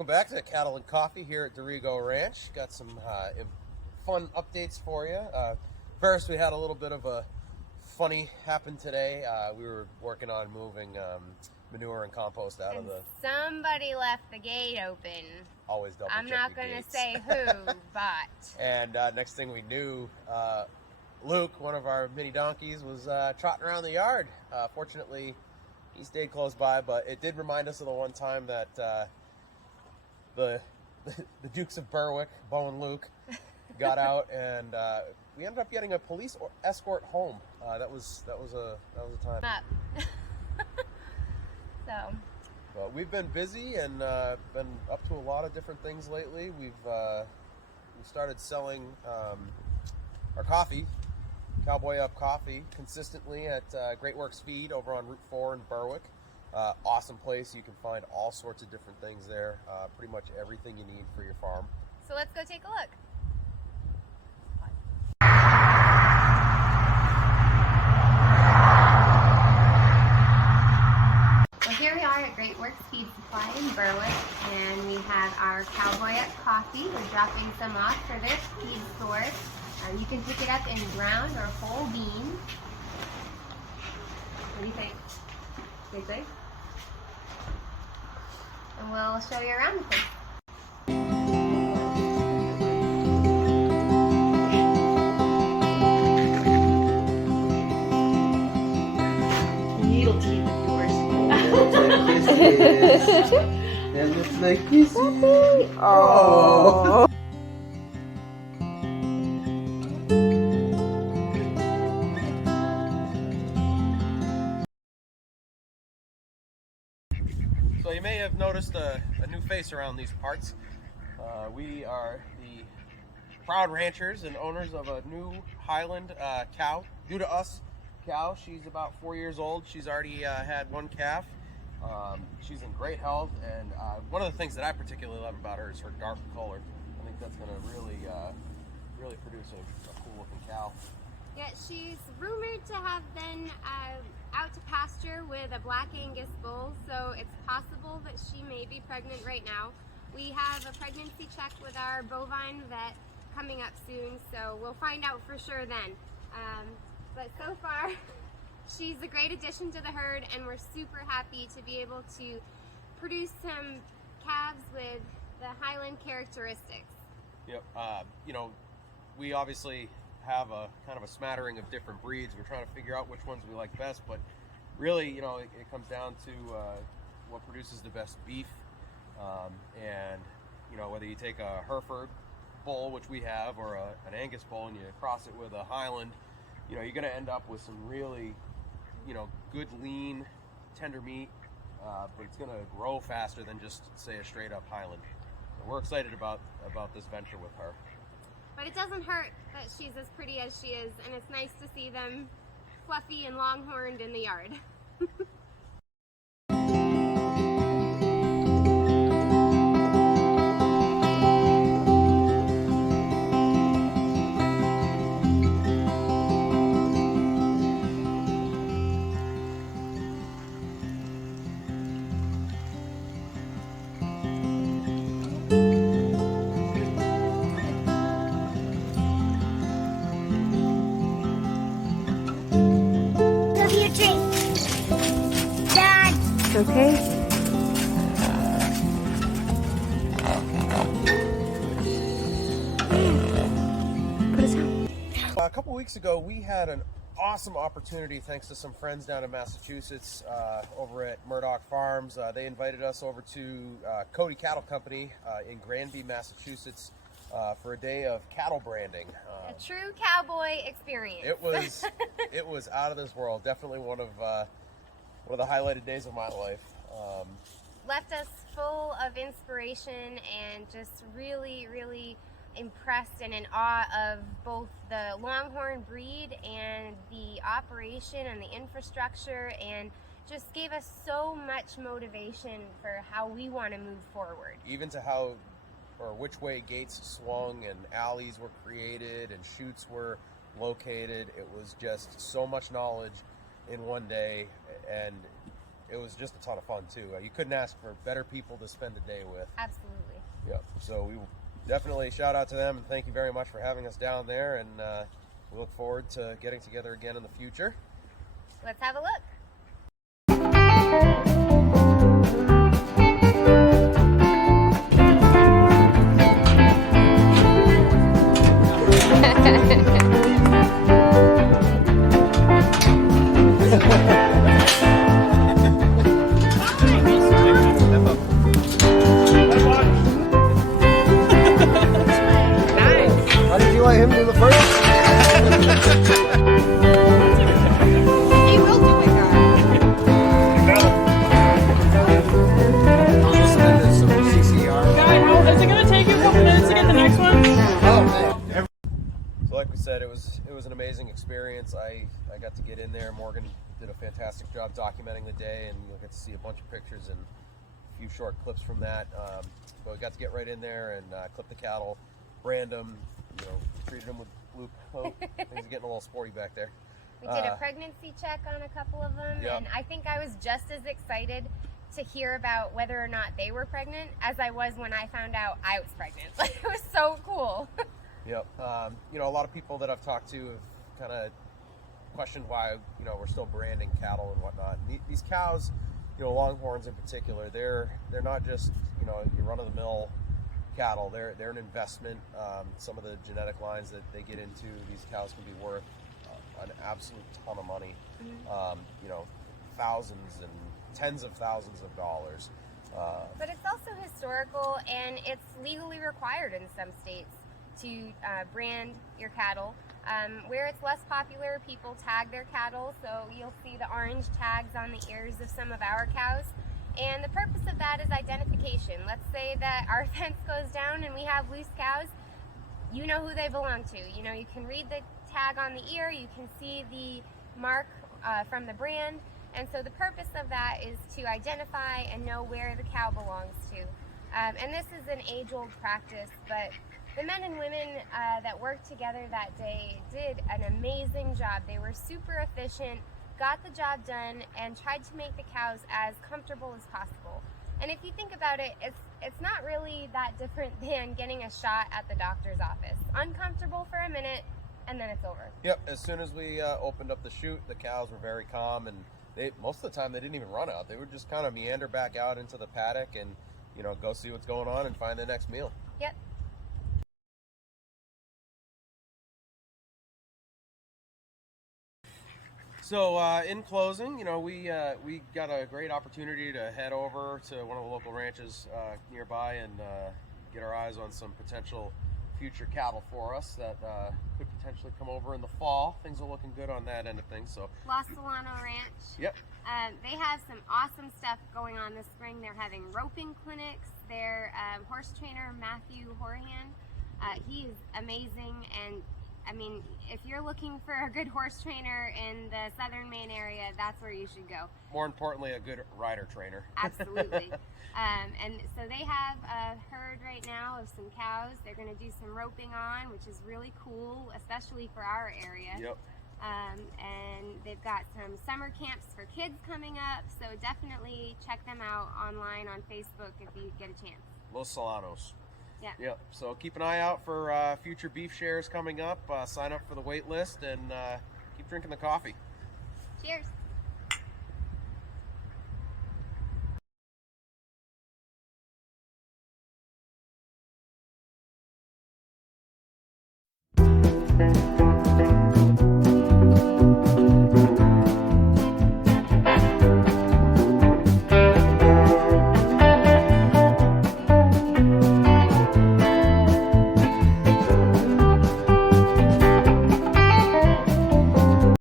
Welcome back to Cattle and Coffee here at Dirigo Ranch. Got some fun updates for you. First, we had a little bit of a funny happen today. We were working on moving manure and compost out of the... Somebody left the gate open. Always double check I'm not going to say who, but... And next thing we knew, Luke, one of our mini donkeys, was trotting around the yard. Fortunately, he stayed close by, but it did remind us of the one time that the Dukes of Berwick, Bo and Luke, got out, and we ended up getting a police escort home. That was a time. So. But we've been busy and been up to a lot of different things lately. We started selling our coffee, Cowboy Up coffee, consistently at Great Works Feed over on Route 4 in Berwick. Awesome place. You can find all sorts of different things there. Pretty much everything you need for your farm. So let's go take a look. Well, here we are at Great Works Feed Supply in Berwick, and we have our Cowboy Up coffee. We're dropping some off for their feed store. You can pick it up in ground or whole bean. What do you think? Good? And we'll show you around the place. Needle teeth of yours. That looks like kissy. Oh. So you may have noticed a new face around these parts. We are the proud ranchers and owners of a new Highland cow, due to us cow. She's about 4 years old. She's already had one calf. She's in great health, and one of the things that I particularly love about her is her dark color. I think that's going to really produce a cool looking cow. Yeah, she's rumored to have been out to pasture with a Black Angus bull, so it's possible that she may be pregnant right now. We have a pregnancy check with our bovine vet coming up soon, so we'll find out for sure then. But so far, she's a great addition to the herd, and we're super happy to be able to produce some calves with the Highland characteristics. Yep. We obviously have a kind of a smattering of different breeds. We're trying to figure out which ones we like best, but really, it comes down to what produces the best beef. And whether you take a Hereford bull, which we have, or an Angus bull, and you cross it with a Highland, you're going to end up with some really, good lean, tender meat, but it's going to grow faster than just, say, a straight up Highland. So we're excited about this venture with her. But it doesn't hurt that she's as pretty as she is, and it's nice to see them fluffy and longhorned in the yard. Okay. Put us down. A couple weeks ago, we had an awesome opportunity thanks to some friends down in Massachusetts over at Murdoch Farms. They invited us over to Cody Cattle Company in Granby, Massachusetts for a day of cattle branding. A true cowboy experience. It was out of this world. Definitely one of the highlighted days of my life. Left us full of inspiration and just really, really impressed and in awe of both the Longhorn breed and the operation and the infrastructure, and just gave us so much motivation for how we want to move forward. Even to how or which way gates swung and alleys were created and chutes were located. It was just so much knowledge in one day, and it was just a ton of fun too. You couldn't ask for better people to spend a day with. Absolutely. Yep. So we will definitely shout out to them and thank you very much for having us down there. And we look forward to getting together again in the future. Let's have a look. How did you let him do the first? He will do it, guys. I'll listen to some CCR. Guy, is it gonna take you a couple minutes to get the next one? So like we said, it was an amazing experience. I got to get in there. Morgan did a fantastic job documenting the day, and you'll get to see a bunch of pictures and a few short clips from that. But we got to get right in there and clip the cattle, brand them, treated them with blue coat. Things are getting a little sporty back there. We did a pregnancy check on a couple of them, Yep. and I think I was just as excited to hear about whether or not they were pregnant as I was when I found out I was pregnant. Like, it was so cool. Yep. A lot of people that I've talked to have kind of questioned why, we're still branding cattle and whatnot. And these cows, Longhorns in particular, they're not just, your run-of-the-mill cattle. They're an investment. Some of the genetic lines that they get into, these cows can be worth an absolute ton of money. Thousands and tens of thousands of dollars. But it's also historical, and it's legally required in some states to brand your cattle. Where it's less popular, people tag their cattle, so you'll see the orange tags on the ears of some of our cows. And the purpose of that is identification. Let's say that our fence goes down and we have loose cows. You know who they belong to. You can read the tag on the ear, you can see the mark from the brand. And so the purpose of that is to identify and know where the cow belongs to. And this is an age-old practice, but the men and women that worked together that day did an amazing job. They were super efficient, got the job done, and tried to make the cows as comfortable as possible. And if you think about it, it's not really that different than getting a shot at the doctor's office. Uncomfortable for a minute, and then it's over. Yep. As soon as we opened up the chute, the cows were very calm, and most of the time they didn't even run out. They would just kind of meander back out into the paddock and go see what's going on and find the next meal. Yep. So in closing, we got a great opportunity to head over to one of the local ranches nearby and get our eyes on some potential future cattle for us that could potentially come over in the fall. Things are looking good on that end of things. So Los Solano Ranch. Yep. They have some awesome stuff going on this spring. They're having roping clinics. Their horse trainer, Matthew Horahan, he is amazing. And I mean, if you're looking for a good horse trainer in the southern Maine area, that's where you should go. More importantly, a good rider trainer. Absolutely. And so they have a herd right now of some cows. They're going to do some roping on, which is really cool, especially for our area. Yep. And they've got some summer camps for kids coming up, so definitely check them out online on Facebook if you get a chance. Los Solanos. Yeah. Yep. So keep an eye out for future beef shares coming up. Sign up for the wait list and keep drinking the coffee. Cheers. Thank you.